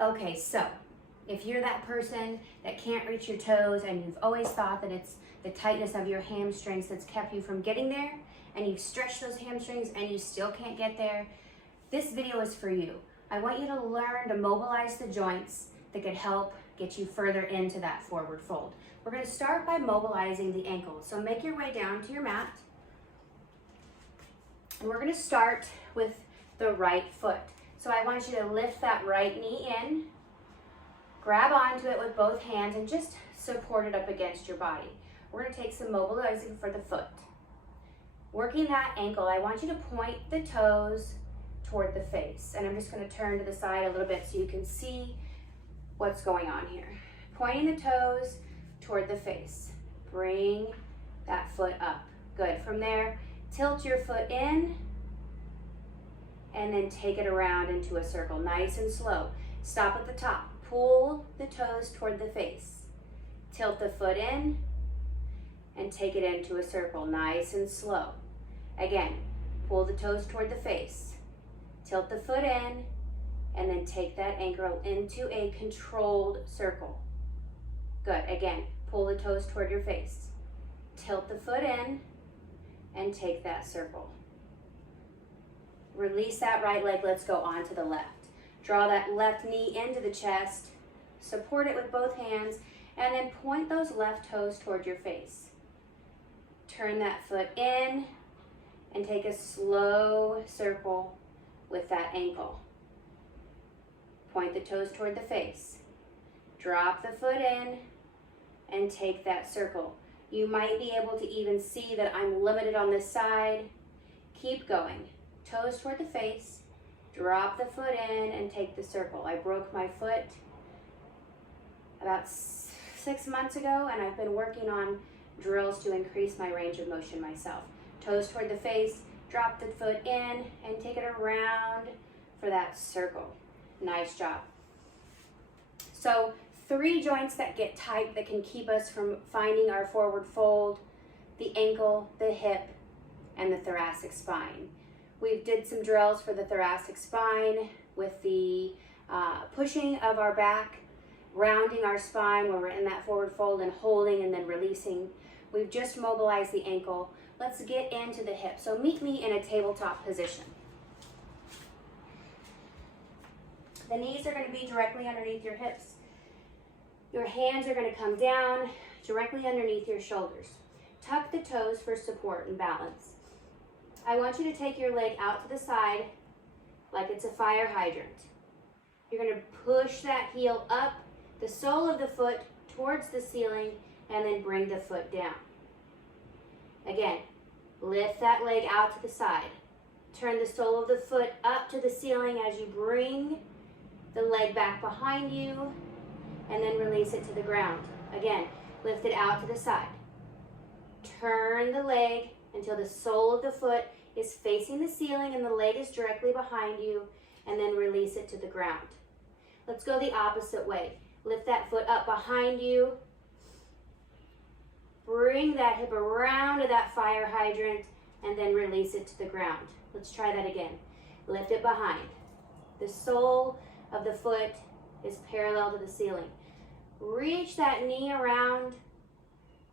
Okay, so if you're that person that can't reach your toes and you've always thought that it's the tightness of your hamstrings that's kept you from getting there, and you've stretched those hamstrings and you still can't get there, this video is for you. I want you to learn to mobilize the joints that could help get you further into that forward fold. We're going to start by mobilizing the ankle. So make your way down to your mat. And we're going to start with the right foot. So I want you to lift that right knee in, grab onto it with both hands, and just support it up against your body. We're going to take some mobilizing for the foot. Working that ankle, I want you to point the toes toward the face. And I'm just going to turn to the side a little bit so you can see what's going on here. Pointing the toes toward the face. Bring that foot up. Good. From there, tilt your foot in and then take it around into a circle, nice and slow. Stop at the top. Pull the toes toward the face. Tilt the foot in and take it into a circle, nice and slow. Again, pull the toes toward the face. Tilt the foot in and then take that ankle into a controlled circle. Good. Again, pull the toes toward your face. Tilt the foot in and take that circle. Release that right leg. Let's go on to the left. Draw that left knee into the chest. Support it with both hands and then point those left toes toward your face. Turn that foot in and take a slow circle with that ankle. Point the toes toward the face. Drop the foot in and take that circle. You might be able to even see that I'm limited on this side. Keep going. Toes toward the face. Drop the foot in and take the circle. I broke my foot about 6 months ago, and I've been working on drills to increase my range of motion myself. Toes toward the face. Drop the foot in and take it around for that circle. Nice job. So 3 joints that get tight that can keep us from finding our forward fold: the ankle, the hip, and the thoracic spine. We did some drills for the thoracic spine with the pushing of our back, rounding our spine where we're in that forward fold and holding and then releasing. We've just mobilized the ankle. Let's get into the hip. So meet me in a tabletop position. The knees are going to be directly underneath your hips. Your hands are going to come down directly underneath your shoulders. Tuck the toes for support and balance. I want you to take your leg out to the side like it's a fire hydrant. You're going to push that heel up, the sole of the foot towards the ceiling, and then bring the foot down. Again, lift that leg out to the side. Turn the sole of the foot up to the ceiling as you bring the leg back behind you, and then release it to the ground. Again, lift it out to the side. Turn the leg until the sole of the foot is facing the ceiling and the leg is directly behind you, and then release it to the ground. Let's go the opposite way. Lift that foot up behind you. Bring that hip around to that fire hydrant and then release it to the ground. Let's try that again. Lift it behind. The sole of the foot is parallel to the ceiling. Reach that knee around.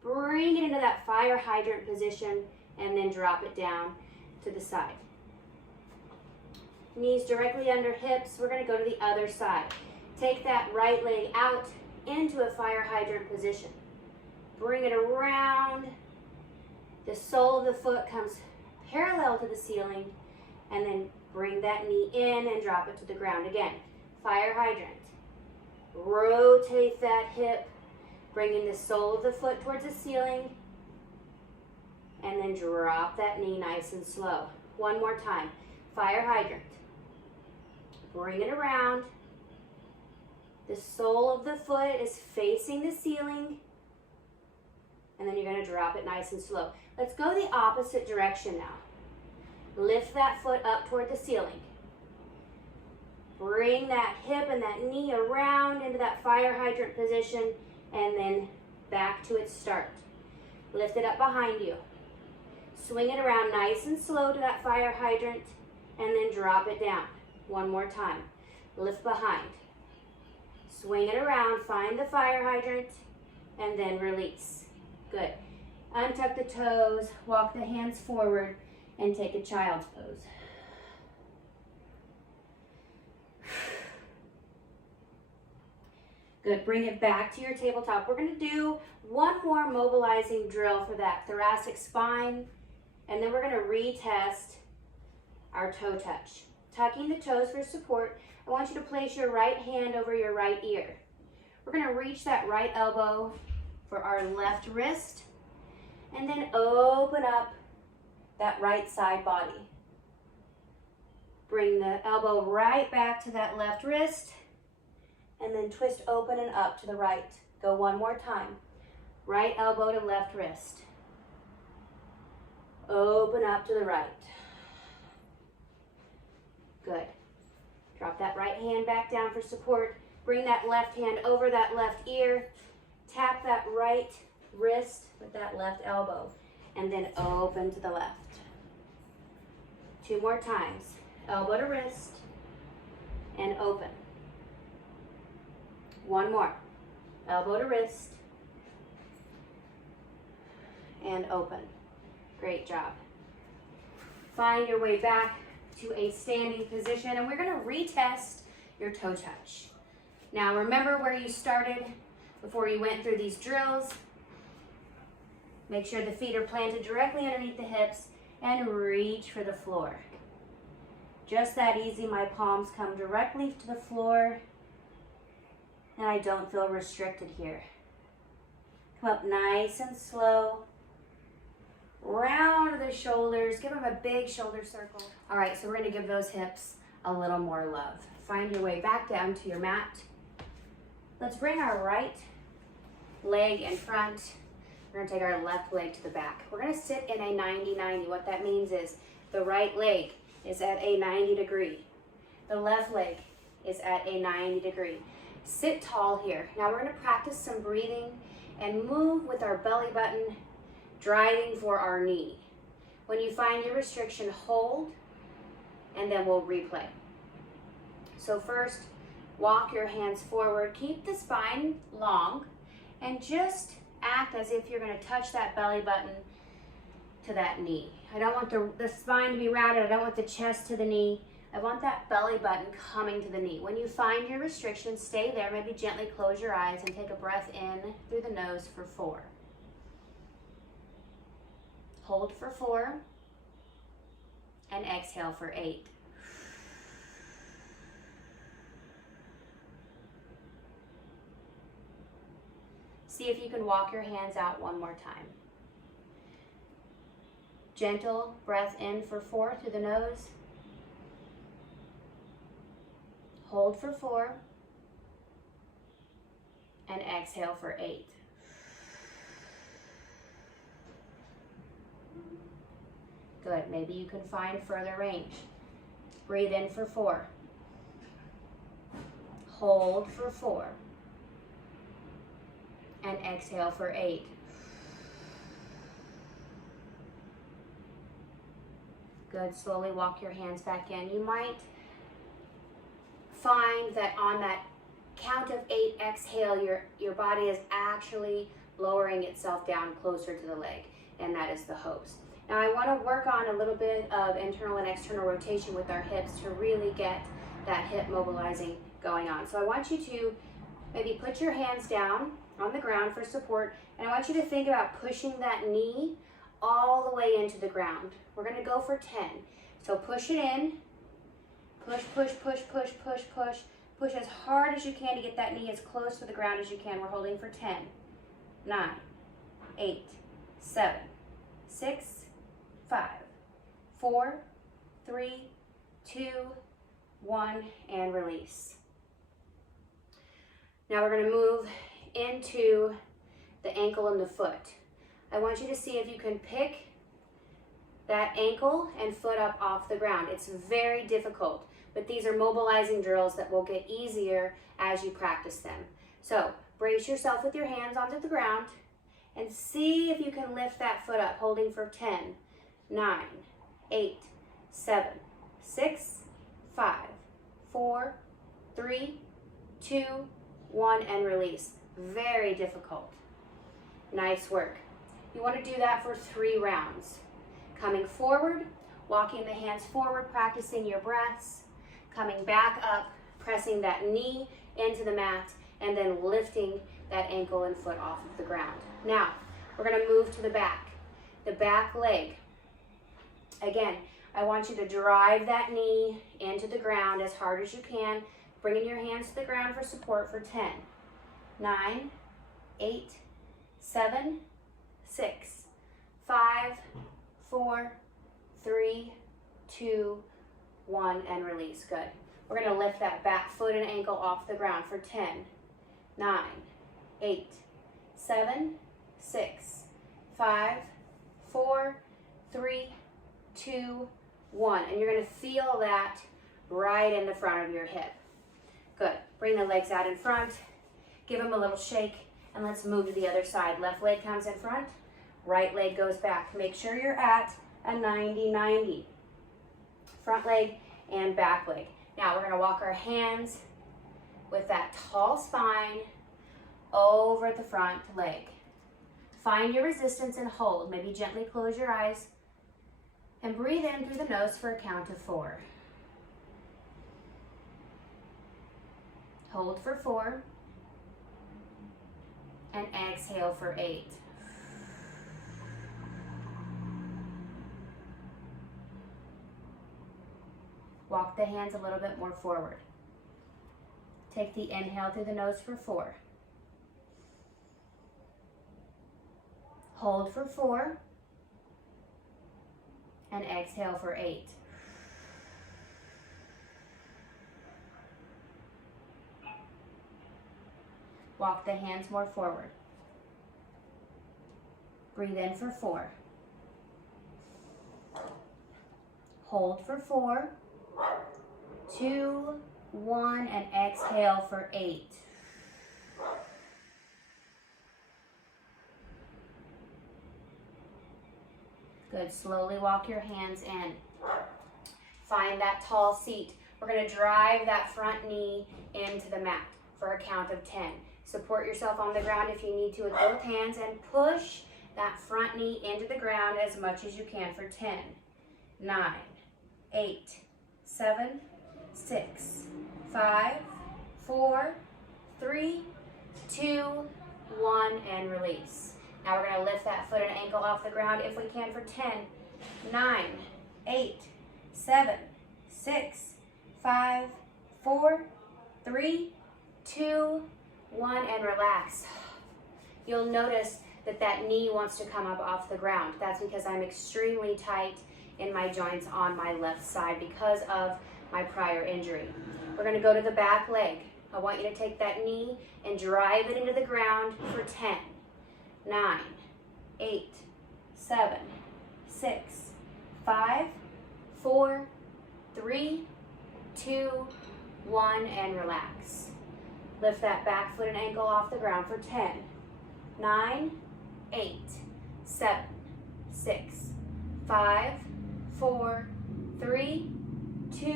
Bring it into that fire hydrant position and then drop it down to the side. Knees directly under hips. We're going to go to the other side. Take that right leg out into a fire hydrant position. Bring it around. The sole of the foot comes parallel to the ceiling, and then bring that knee in and drop it to the ground. Again, fire hydrant. Rotate that hip, bringing the sole of the foot towards the ceiling, and then drop that knee nice and slow. One more time. Fire hydrant. Bring it around. The sole of the foot is facing the ceiling, and then you're going to drop it nice and slow. Let's go the opposite direction now. Lift that foot up toward the ceiling. Bring that hip and that knee around into that fire hydrant position, and then back to its start. Lift it up behind you. Swing it around nice and slow to that fire hydrant, and then drop it down. One more time. Lift behind. Swing it around, find the fire hydrant, and then release. Good. Untuck the toes, walk the hands forward, and take a child's pose. Good, bring it back to your tabletop. We're gonna do one more mobilizing drill for that thoracic spine, and then we're gonna retest our toe touch. Tucking the toes for support, I want you to place your right hand over your right ear. We're gonna reach that right elbow for our left wrist, and then open up that right side body. Bring the elbow right back to that left wrist, and then twist open and up to the right. Go one more time. Right elbow to left wrist. Open up to the right. Good. Drop that right hand back down for support. Bring that left hand over that left ear. Tap that right wrist with that left elbow. And then open to the left. 2 more times. Elbow to wrist and open. 1 more. Elbow to wrist and open. Great job. Find your way back to a standing position, and we're going to retest your toe touch. Now remember where you started before you went through these drills. Make sure the feet are planted directly underneath the hips and reach for the floor. Just that easy. My palms come directly to the floor, and I don't feel restricted here. Come up nice and slow. Round the shoulders. Give them a big shoulder circle. All right, so we're going to give those hips a little more love. Find your way back down to your mat. Let's bring our right leg in front. We're going to take our left leg to the back. We're going to sit in a 90-90. What that means is the right leg is at a 90 degree. The left leg is at a 90 degree. Sit tall here. Now we're going to practice some breathing and move with our belly button driving for our knee. When you find your restriction, hold, and then we'll replay. So first, walk your hands forward. Keep the spine long, and just act as if you're going to touch that belly button to that knee. I don't want the spine to be rounded. I don't want the chest to the knee. I want that belly button coming to the knee. When you find your restriction, stay there. Maybe gently close your eyes and take a breath in through the nose for 4. Hold for 4. And exhale for 8. See if you can walk your hands out one more time. Gentle breath in for 4 through the nose. Hold for 4. And exhale for 8. Good. Maybe you can find further range. Breathe in for 4. Hold for 4. And exhale for 8. Good. Slowly walk your hands back in. You might find that on that count of 8 exhale, your body is actually lowering itself down closer to the leg, and that is the hopes. Now I want to work on a little bit of internal and external rotation with our hips to really get that hip mobilizing going on. So I want you to maybe put your hands down on the ground for support, and I want you to think about pushing that knee all the way into the ground. We're going to go for 10. So push it in. Push, push, push, push, push, push. Push as hard as you can to get that knee as close to the ground as you can. We're holding for 10, 9, 8, 7, 6, 5, 4, 3, 2, 1, and release. Now we're going to move into the ankle and the foot. I want you to see if you can pick that ankle and foot up off the ground. It's very difficult, but these are mobilizing drills that will get easier as you practice them. So brace yourself with your hands onto the ground and see if you can lift that foot up, holding for 10, 9, 8, 7, 6, 5, 4, 3, 2, 1, and release. Very difficult. Nice work. You want to do that for 3 rounds. Coming forward, walking the hands forward, practicing your breaths, coming back up, pressing that knee into the mat, and then lifting that ankle and foot off of the ground. Now, we're going to move to the back leg. Again, I want you to drive that knee into the ground as hard as you can, bringing your hands to the ground for support for 10, 9, 8, 7, 6, 5, 4, 3, 2, 1, and release. Good. We're going to lift that back foot and ankle off the ground for 10, 9, 8, 7, 6, 5, 4, 3, 2, 1. And you're going to feel that right in the front of your hip. Good. Bring the legs out in front. Give them a little shake. And let's move to the other side. Left leg comes in front. Right leg goes back. Make sure you're at a 90-90. Front leg and back leg. Now we're going to walk our hands with that tall spine over the front leg. Find your resistance and hold. Maybe gently close your eyes and breathe in through the nose for a count of 4. Hold for 4 and exhale for 8. Walk the hands a little bit more forward. Take the inhale through the nose for 4. Hold for 4 and exhale for 8. Walk the hands more forward. Breathe in for 4. Hold for 4. 2, 1, and exhale for 8. Good. Slowly walk your hands in. Find that tall seat. We're going to drive that front knee into the mat for a count of 10. Support yourself on the ground if you need to with both hands and push that front knee into the ground as much as you can for 10, 9, 8, 7, 6, 5, 4, 3, 2, 1, and release. Now we're going to lift that foot and ankle off the ground if we can for 10, 9, 8, 7, 6, 5, 4, 3, 2, 1, and relax. You'll notice that that knee wants to come up off the ground. That's because I'm extremely tight in my joints on my left side because of my prior injury. We're going to go to the back leg. I want you to take that knee and drive it into the ground for 10, 9, 8, 7, 6, 5, 4, 3, 2, 1, and relax. Lift that back foot and ankle off the ground for 10, 9, 8, 7, 6, 5, 4, 3, 2,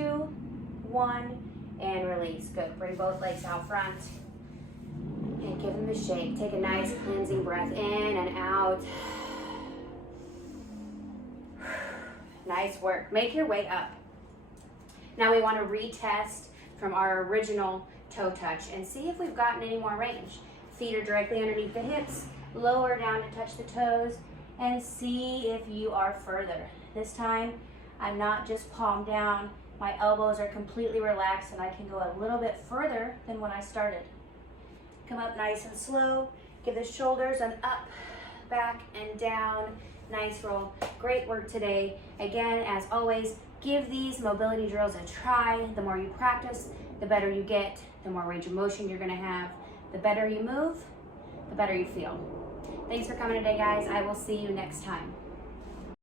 1, and release. Good. Bring both legs out front and give them a shake. Take a nice cleansing breath in and out. Nice work. Make your way up. Now we want to retest from our original toe touch and see if we've gotten any more range. Feet are directly underneath the hips. Lower down to touch the toes and see if you are further. This time, I'm not just palm down. My elbows are completely relaxed and I can go a little bit further than when I started. Come up nice and slow. Give the shoulders an up, back, and down. Nice roll. Great work today. Again, as always, give these mobility drills a try. The more you practice, the better you get, the more range of motion you're gonna have. The better you move, the better you feel. Thanks for coming today, guys. I will see you next time.